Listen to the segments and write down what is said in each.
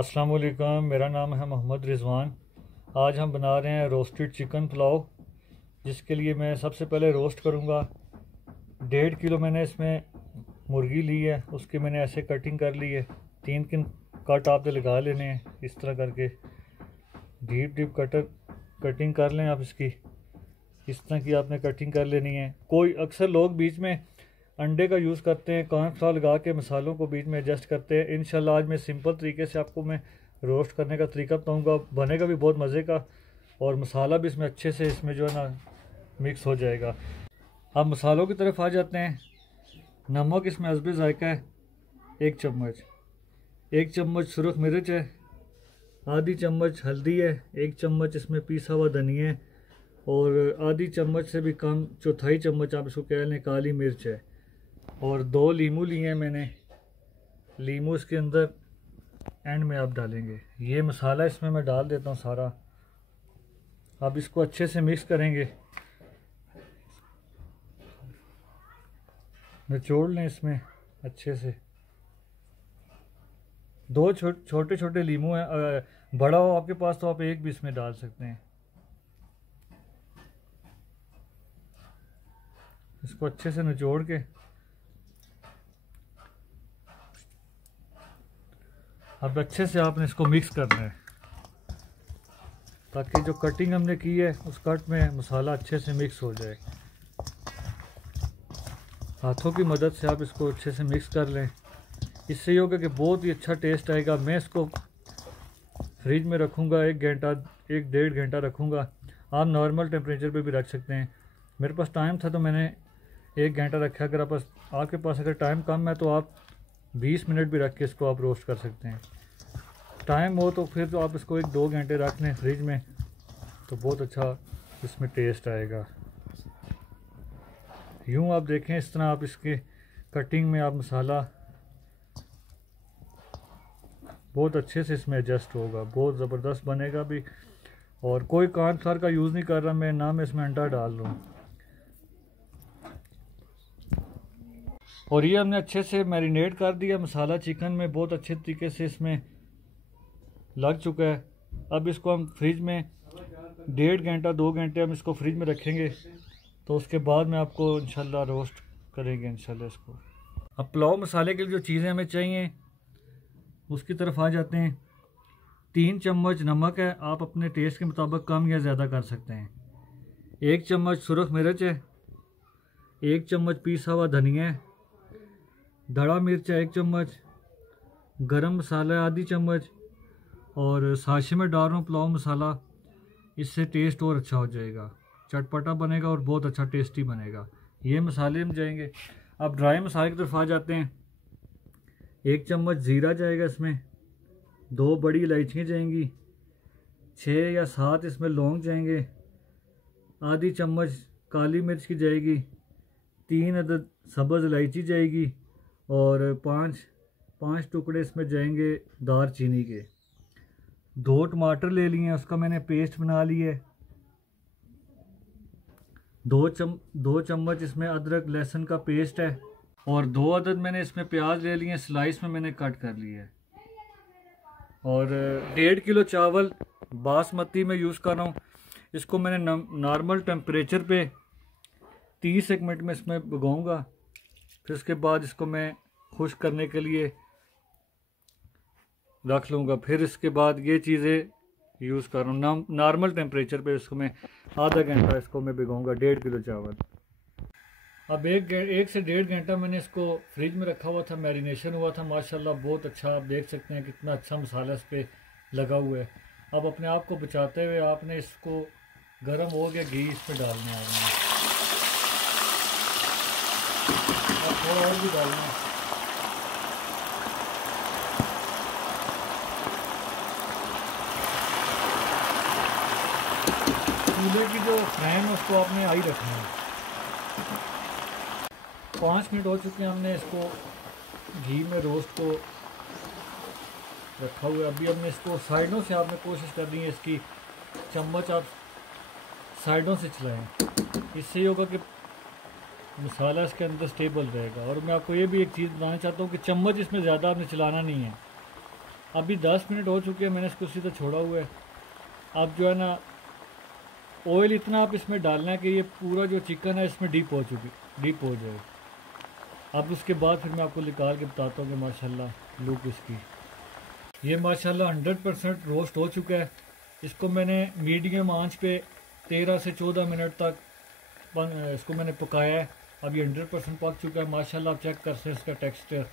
अस्सलाम वालेकुम, मेरा नाम है मोहम्मद रिजवान। आज हम बना रहे हैं रोस्टेड चिकन पुलाव, जिसके लिए मैं सबसे पहले रोस्ट करूँगा। 1.5 किलो मैंने इसमें मुर्गी ली है, उसके मैंने ऐसे कटिंग कर ली है। 3 कट आपने लगा लेने हैं इस तरह करके, डीप कटिंग कर लें आप इसकी। इस तरह की आपने कटिंग कर लेनी है। कोई अक्सर लोग बीच में अंडे का यूज़ करते हैं, कॉर्नफ्लावर लगा के मसालों को बीच में एडजस्ट करते हैं। इंशाल्लाह आज मैं सिंपल तरीके से आपको मैं रोस्ट करने का तरीका बताऊंगा। बनेगा भी बहुत मज़े का, और मसाला भी इसमें अच्छे से इसमें जो है ना मिक्स हो जाएगा। अब मसालों की तरफ आ जाते हैं। नमक इसमें हस्बे ज़ायका है 1 चम्मच, 1 चम्मच सुरख मिर्च है, आधी चम्मच हल्दी है, 1 चम्मच इसमें पिसा हुआ धनिया है, और आधी चम्मच से भी कम, चौथाई चम्मच आप इसको कह लें, काली मिर्च है। और 2 लीमू लिए हैं मैंने। लीमू इसके अंदर एंड में आप डालेंगे। ये मसाला इसमें मैं डाल देता हूँ सारा। अब इसको अच्छे से मिक्स करेंगे, निचोड़ लें इसमें अच्छे से। 2 छोटे छोटे लीमू हैं, बड़ा हो आपके पास तो आप एक भी इसमें डाल सकते हैं। इसको अच्छे से निचोड़ के अब अच्छे से आपने इसको मिक्स करना है, ताकि जो कटिंग हमने की है उस कट में मसाला अच्छे से मिक्स हो जाए। हाथों की मदद से आप इसको अच्छे से मिक्स कर लें। इससे ये होगा कि बहुत ही अच्छा टेस्ट आएगा। मैं इसको फ्रिज में रखूँगा 1 घंटा, 1-1.5 घंटा रखूँगा। आप नॉर्मल टेम्परेचर पे भी रख सकते हैं। मेरे पास टाइम था तो मैंने 1 घंटा रखा। अगर आपके पास अगर टाइम कम है तो आप 20 मिनट भी रख के इसको आप रोस्ट कर सकते हैं। टाइम हो तो फिर तो आप इसको 1-2 घंटे रख लें फ्रिज में, तो बहुत अच्छा इसमें टेस्ट आएगा। यूँ आप देखें, इस तरह आप इसके कटिंग में आप मसाला बहुत अच्छे से इसमें एडजस्ट होगा, बहुत ज़बरदस्त बनेगा भी। और कोई कॉर्नफ्लावर का यूज़ नहीं कर रहा मैं, ना मैं इसमें अंडा डाल रहा हूँ। और ये हमने अच्छे से मैरिनेट कर दिया। मसाला चिकन में बहुत अच्छे तरीके से इसमें लग चुका है। अब इसको हम फ्रिज में 1.5 घंटा 2 घंटे हम इसको फ्रिज में रखेंगे, तो उसके बाद में आपको इंशाल्लाह रोस्ट करेंगे इंशाल्लाह इसको। अब पुलाव मसाले के लिए जो चीज़ें हमें चाहिए उसकी तरफ आ जाते हैं। 3 चम्मच नमक है, आप अपने टेस्ट के मुताबिक कम या ज़्यादा कर सकते हैं। 1 चम्मच सुरख मिर्च है, 1 चम्मच पिसा हुआ धनिया है, धड़ा मिर्च है 1 चम्मच, गरम मसाला है आधी चम्मच, और साशे में डाल रहा हूँ पुलाव मसाला। इससे टेस्ट और अच्छा हो जाएगा, चटपटा बनेगा और बहुत अच्छा टेस्टी बनेगा। ये मसाले हम जाएंगे। अब ड्राई मसाले की तरफ आ जाते हैं। 1 चम्मच ज़ीरा जाएगा इसमें, 2 बड़ी इलायचियाँ जाएंगी, 6 या 7 इसमें लौंग जाएंगे, आधी चम्मच काली मिर्च की जाएगी, 3 अदद सब्ज़ इलायची जाएगी, और 5 टुकड़े इसमें जाएंगे दार चीनी के। 2 टमाटर ले लिए हैं, उसका मैंने पेस्ट बना ली है। 2 चम्मच इसमें अदरक लहसुन का पेस्ट है, और 2 अदद मैंने इसमें प्याज ले लिए हैं, स्लाइस में मैंने कट कर लिए है। और 1.5 किलो चावल बासमती में यूज़ कर रहा हूँ। इसको मैंने नॉर्मल टेम्परेचर पे 30 मिनट में इसमें भिगोऊंगा। फिर उसके बाद इसको मैं खुश्क करने के लिए रख लूँगा। फिर इसके बाद ये चीज़ें यूज़ कर रहा हूँ नॉर्मल टेम्परेचर पे। इसको मैं आधा घंटा इसको मैं भिगोऊंगा 1.5 किलो चावल। अब 1 से 1.5 घंटा मैंने इसको फ्रिज में रखा हुआ था, मैरिनेशन हुआ था माशाल्लाह बहुत अच्छा। आप देख सकते हैं कितना अच्छा मसाला इस पर लगा हुआ है। अब अपने आप को बचाते हुए आपने इसको गर्म हो गया घी इस पर डालने आ रहे हैं। अब थोड़ा और भी डालना है। चूल्हे की जो फ्लेम है उसको आपने हाई रखना है। 5 मिनट हो चुके हैं, हमने इसको घी में रोस्ट को रखा हुआ है। अभी हमने इसको साइडों से आपने कोशिश करनी है, इसकी चम्मच आप साइडों से चलाएं। इससे ये होगा कि मसाला इसके अंदर स्टेबल रहेगा। और मैं आपको ये भी एक चीज़ बताना चाहता हूँ कि चम्मच इसमें ज़्यादा आपने चलाना नहीं है। अभी 10 मिनट हो चुके हैं, मैंने इसको सीधा छोड़ा हुआ है। अब जो है ना ऑयल इतना आप इसमें डालना है कि ये पूरा जो चिकन है इसमें डीप हो जाए। अब उसके बाद फिर मैं आपको निकाल के बताता हूँ कि माशाल्लाह लुक इसकी। ये माशाल्लाह 100% रोस्ट हो चुका है। इसको मैंने मीडियम आंच पे 13 से 14 मिनट तक इसको मैंने पकाया है। अब ये 100% पक चुका है माशाल्लाह। आप चेक कर सकते हैं इसका टेक्सचर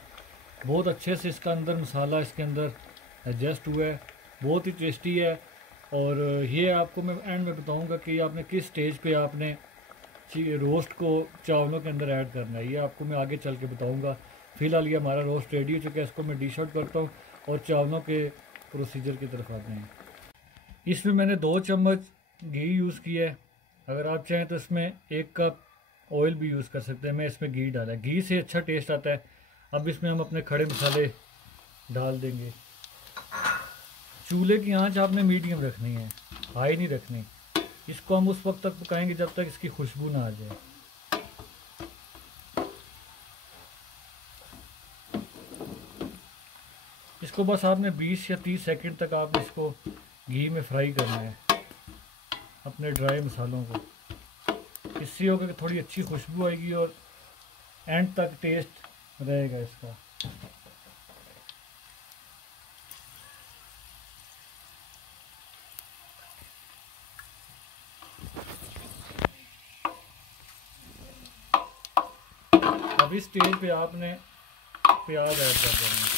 बहुत अच्छे से, इसका अंदर मसाला इसके अंदर एडजस्ट हुआ है, बहुत ही टेस्टी है। और ये आपको मैं एंड में बताऊंगा कि आपने किस स्टेज पे आपने रोस्ट को चावलों के अंदर ऐड करना है, ये आपको मैं आगे चल के बताऊंगा। फ़िलहाल ये हमारा रोस्ट रेडी हो चुका है, इसको मैं डिश आउट करता हूँ और चावलों के प्रोसीजर की तरफ आते हैं। इसमें मैंने 2 चम्मच घी यूज़ किया है। अगर आप चाहें तो इसमें 1 कप ऑयल भी यूज़ कर सकते हैं। मैं इसमें घी डाला है, घी से अच्छा टेस्ट आता है। अब इसमें हम अपने खड़े मसाले डाल देंगे। चूल्हे की आंच आपने मीडियम रखनी है, हाई नहीं रखनी। इसको हम उस वक्त तक पकाएंगे जब तक इसकी खुशबू ना आ जाए। इसको बस आपने 20 या 30 सेकंड तक आप इसको घी में फ्राई करना है अपने ड्राई मसालों को। इससे होगा कि थोड़ी अच्छी खुशबू आएगी और एंड तक टेस्ट रहेगा इसका। अब इस स्टेज पे आपने प्याज ऐड कर देना।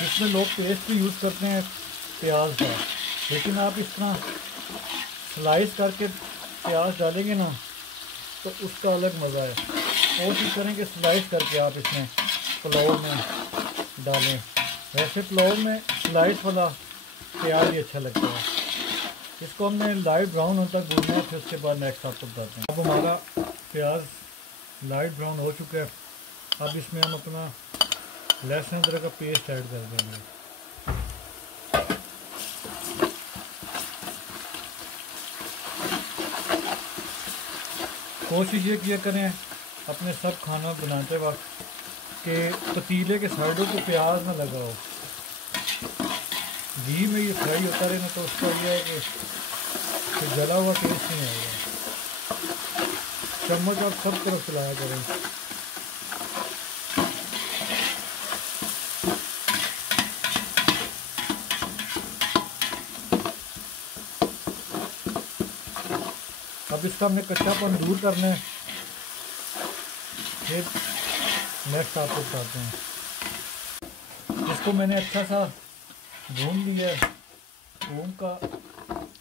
इसमें लोग पेस्ट भी यूज़ करते हैं प्याज का, लेकिन आप इस तरह स्लाइस करके प्याज डालेंगे ना तो उसका अलग मज़ा है। कोशिश करें कि स्लाइस करके आप इसमें पुलाव में डालें। वैसे पुलाव में स्लाइस वाला प्याज ही अच्छा लगता है। इसको हमने लाइट ब्राउन होने तक भूनना है, फिर उसके बाद नेक्स्ट आपको बताते हैं। अब हमारा प्याज लाइट ब्राउन हो चुका है। अब इसमें हम अपना लहसुन अदरक का पेस्ट ऐड कर देंगे। कोशिश ये किया करें अपने सब खाना बनाते वक्त कि पतीले के साइडों को प्याज ना लगाओ। घी में ये फ्राई होता रहे ना तो उसका ये है कि जला हुआ टेस्ट नहीं आएगा। चम्मच आप सब तरफ चलाया करें। अब इसका हमने कच्चापन दूर करना है, फिर नेक्स्ट आपको बताते हैं। इसको मैंने अच्छा सा भून लिया है।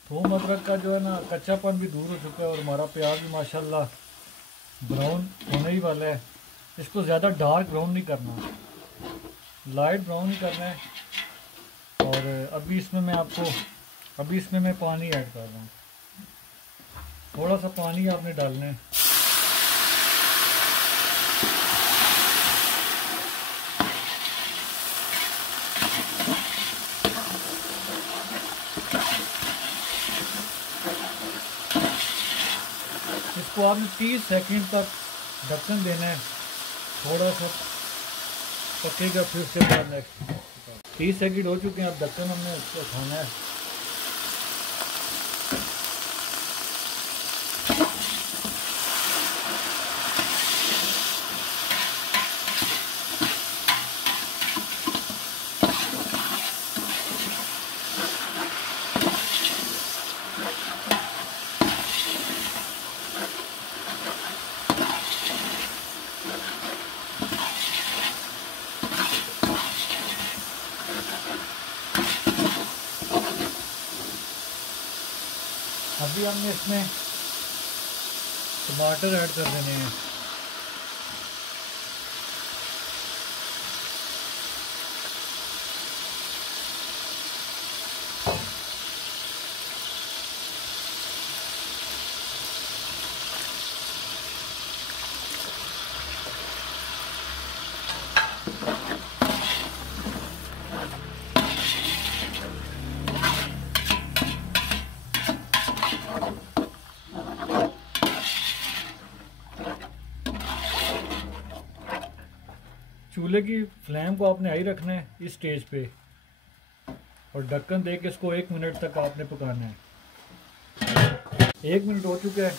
थूम अदरक का जो है ना कच्चापन भी दूर हो चुका है और हमारा प्याज भी माशाल्लाह ब्राउन होने ही वाला है। इसको ज़्यादा डार्क ब्राउन नहीं करना, लाइट ब्राउन ही करना है। और अभी इसमें मैं पानी ऐड कर रहा हूँ। थोड़ा सा पानी आपने डालना है। इसको आपने 30 सेकंड तक ढक्कन देना है। थोड़ा सा पकेगा फिर उसके बाद नेक्स्ट। 30 सेकंड हो चुके हैं, अब ढक्कन हमने उसको उठाना है। अभी हमने इसमें टमाटर ऐड कर देने हैं। चूल्हे की फ्लेम को आपने हाई रखना है इस स्टेज पे, और ढक्कन दे के इसको 1 मिनट तक आपने पकाना है। 1 मिनट हो चुका है।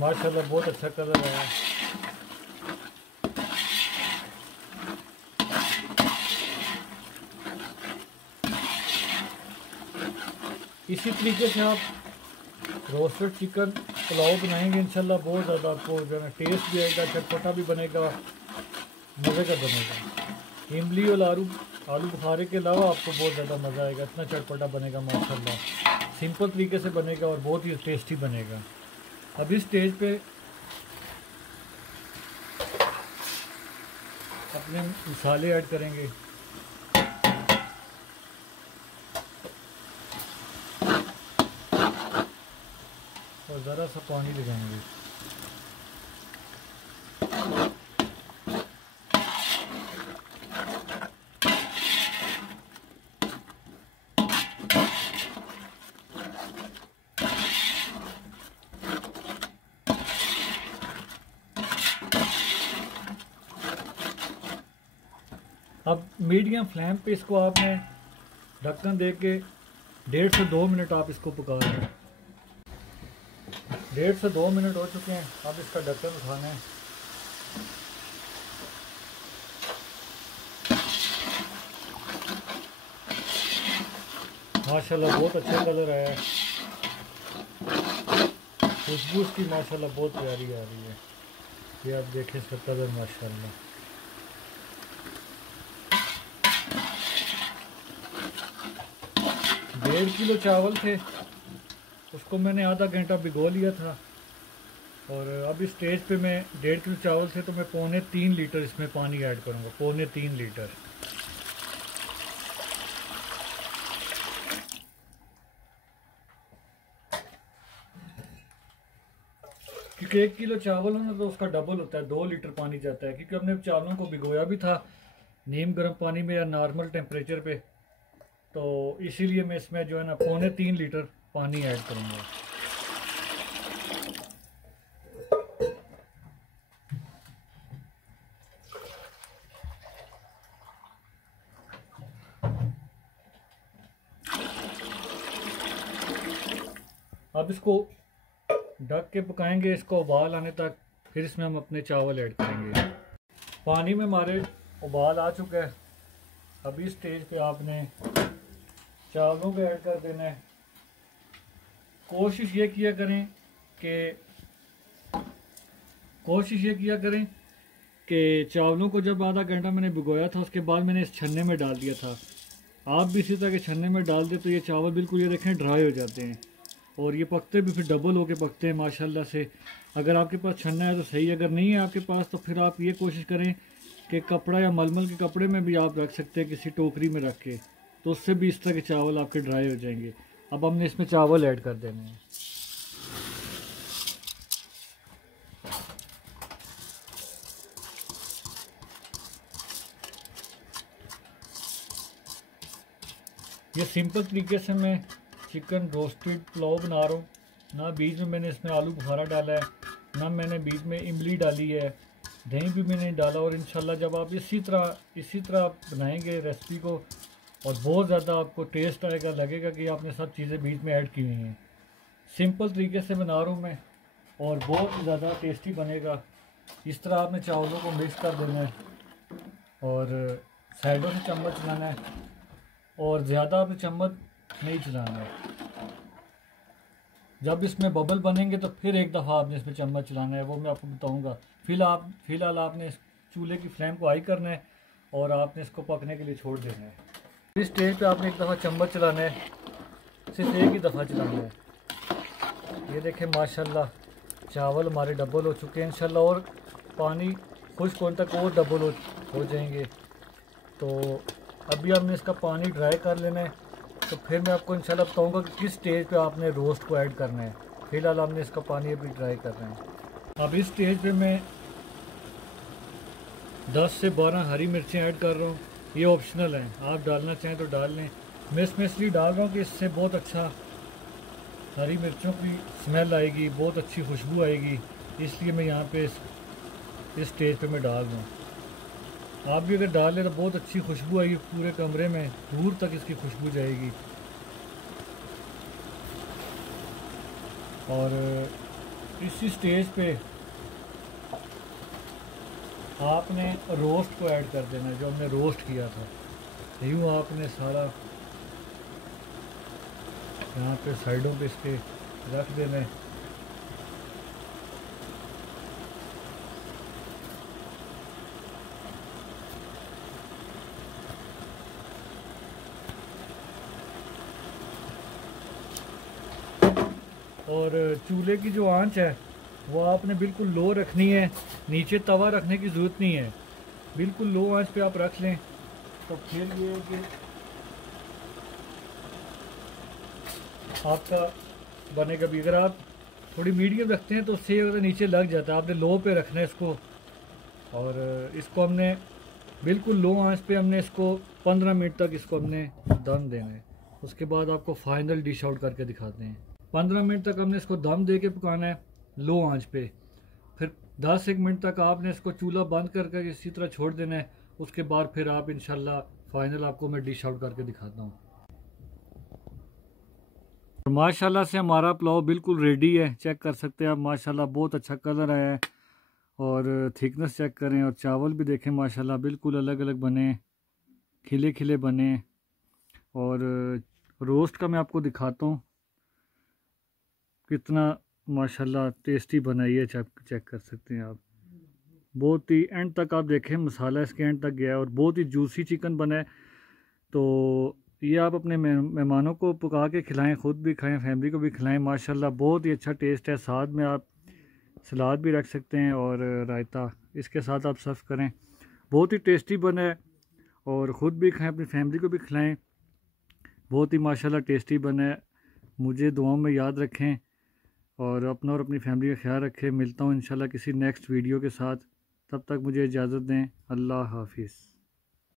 माशाल्लाह बहुत अच्छा कलर आया। इसी तरीके से आप रोस्टेड चिकन पुलाव बनाएंगे इंशाल्लाह बहुत ज़्यादा आपको जो है टेस्ट भी आएगा, चटपटा भी बनेगा, मज़े का बनेगा। इमली और आलू बुखारे के अलावा आपको बहुत ज़्यादा मज़ा आएगा, इतना चटपटा बनेगा माशाल्लाह। सिंपल तरीके से बनेगा और बहुत ही टेस्टी बनेगा। अब इस स्टेज पे अपने मसाले ऐड करेंगे। और ज़रा सा पानी लगाएंगे। अब मीडियम फ्लेम पे इसको आपने ढक्कन दे के 1.5 से 2 मिनट आप इसको पका रहे हैं। 1.5 से 2 मिनट हो चुके हैं। अब इसका ढक्कन उठाना है। माशाल्लाह बहुत अच्छा कलर आया है, खुशबू इसकी माशाल्लाह बहुत प्यारी आ रही है। ये आप देखें इसका कलर माशाल्लाह। 1.5 किलो चावल थे, उसको मैंने आधा घंटा भिगो लिया था। और अब इस स्टेज पे मैं 1.5 किलो चावल थे तो मैं 2.25 लीटर इसमें पानी ऐड करूँगा। 2.25 लीटर। क्योंकि 1 किलो चावल हो ना तो उसका डबल होता है, 2 लीटर पानी जाता है। क्योंकि हमने चावलों को भिगोया भी था नीम गर्म पानी में या नॉर्मल टेम्परेचर पे, तो इसीलिए मैं इसमें जो है ना 2.25 लीटर पानी ऐड करूँगा। अब इसको ढक के पकाएंगे, इसको उबाल आने तक। फिर इसमें हम अपने चावल ऐड करेंगे। पानी में हमारे उबाल आ चुका है। अभी स्टेज पे आपने चावलों को ऐड कर देना है। कोशिश ये किया करें कि चावलों को जब आधा घंटा मैंने भिगोया था उसके बाद मैंने इस छन्ने में डाल दिया था। आप भी इसी तरह के छन्ने में डाल दे तो ये चावल बिल्कुल ये देखें ड्राई हो जाते हैं और ये पकते भी फिर डबल होके पकते हैं माशाल्लाह से। अगर आपके पास छन्ना है तो सही, अगर नहीं है आपके पास तो फिर आप ये कोशिश करें कि कपड़ा या मलमल के कपड़े में भी आप रख सकते हैं, किसी टोकरी में रख के, तो उससे भी इस तरह के चावल आपके ड्राई हो जाएंगे। अब हमने इसमें चावल ऐड कर देने हैं। ये सिंपल तरीके से मैं चिकन रोस्टेड पुलाव बना रहा हूँ। ना बीच में मैंने इसमें आलू बुखारा डाला है, ना मैंने बीच में इमली डाली है, दही भी मैंने डाला। और इंशाल्लाह जब आप इसी तरह आप बनाएंगे रेसिपी को और बहुत ज़्यादा आपको टेस्ट आएगा, लगेगा कि आपने सब चीज़ें बीच में ऐड की हुई हैं। सिंपल तरीके से बना रहा हूँ मैं और बहुत ज़्यादा टेस्टी बनेगा। इस तरह आपने चावलों को मिक्स कर देना है और साइडों से चम्मच चलाना है और ज़्यादा आपने चम्मच नहीं चलाना है। जब इसमें बबल बनेंगे तो फिर एक दफ़ा आपने इसमें चम्मच चलाना है, वो मैं आपको बताऊंगा। फ़िलहाल आपने इस चूल्हे की फ्लेम को हाई करना है और आपने इसको पकने के लिए छोड़ देना है। इस स्टेज पे आपने एक दफ़ा चम्मच चलाना है, सिर्फ एक ही दफ़ा चलाना है। ये देखें माशाल्लाह चावल हमारे डबल हो चुके हैं इंशाल्लाह, और पानी खुश्क होने तक और डबल हो जाएंगे। तो अभी हमने इसका पानी ड्राई कर लेना है, तो फिर मैं आपको इंशाल्लाह बताऊंगा कि किस स्टेज पे आपने रोस्ट को ऐड करना है। फ़िलहाल हमने इसका पानी अभी ड्राई कर रहे हैं। अब इस स्टेज पे मैं 10 से 12 हरी मिर्चें ऐड कर रहा हूँ। ये ऑप्शनल हैं, आप डालना चाहें तो डाल लें। मैं इसमें इसलिए डाल रहा हूँ कि इससे बहुत अच्छा हरी मिर्चों की स्मेल आएगी, बहुत अच्छी खुशबू आएगी, इसलिए मैं यहाँ पे इस स्टेज पे मैं डाल दूँ। आप भी अगर डाल लें तो बहुत अच्छी खुशबू आएगी, पूरे कमरे में दूर तक इसकी खुशबू जाएगी। और इसी स्टेज पे आपने रोस्ट को ऐड कर देना है, जो हमने रोस्ट किया था। यूँ आपने सारा यहाँ पे साइडों पे इसके रख देना है। और चूल्हे की जो आंच है वो आपने बिल्कुल लो रखनी है, नीचे तवा रखने की ज़रूरत नहीं है, बिल्कुल लो आंच पे आप रख लें। तो फिर ये कि आपका बनेगा भी। अगर आप थोड़ी मीडियम रखते हैं तो उससे अगर नीचे लग जाता है, आपने लो पे रखना है इसको। और इसको हमने बिल्कुल लो आंच पे हमने इसको 15 मिनट तक इसको हमने दम देना है। उसके बाद आपको फाइनल डिश आउट करके दिखाते हैं। 15 मिनट तक हमने इसको दम दे के पकाना है लो आंच पे। फिर 10 मिनट तक आपने इसको चूल्हा बंद करके इसी तरह छोड़ देना है। उसके बाद फिर आप इंशाल्लाह फाइनल आपको मैं डिश आउट करके दिखाता हूँ। माशाल्लाह से हमारा पुलाव बिल्कुल रेडी है, चेक कर सकते हैं आप। माशाल्लाह बहुत अच्छा कलर आया है और थिकनेस चेक करें। और चावल भी देखें माशाल्लाह बिल्कुल अलग अलग बने, खिले खिले बने। और रोस्ट का मैं आपको दिखाता हूँ कितना माशाल्लाह टेस्टी बनाई है, चेक कर सकते हैं आप। बहुत ही एंड तक आप देखें, मसाला इसके एंड तक गया है और बहुत ही जूसी चिकन बना है। तो ये आप अपने मेहमानों को पका के खिलाएं, ख़ुद भी खाएं, फैमिली को भी खिलाएं। माशाल्लाह बहुत ही अच्छा टेस्ट है। साथ में आप सलाद भी रख सकते हैं और रायता, इसके साथ आप सर्व करें। बहुत ही टेस्टी बना है और ख़ुद भी खाएं, अपनी फैमिली को भी खिलाएं। बहुत ही माशाल्लाह टेस्टी बना है। मुझे दुआओं में याद रखें और अपना और अपनी फैमिली का ख्याल रखें। मिलता हूँ इंशाल्लाह किसी नेक्स्ट वीडियो के साथ। तब तक मुझे इजाज़त दें। अल्लाह हाफिज़।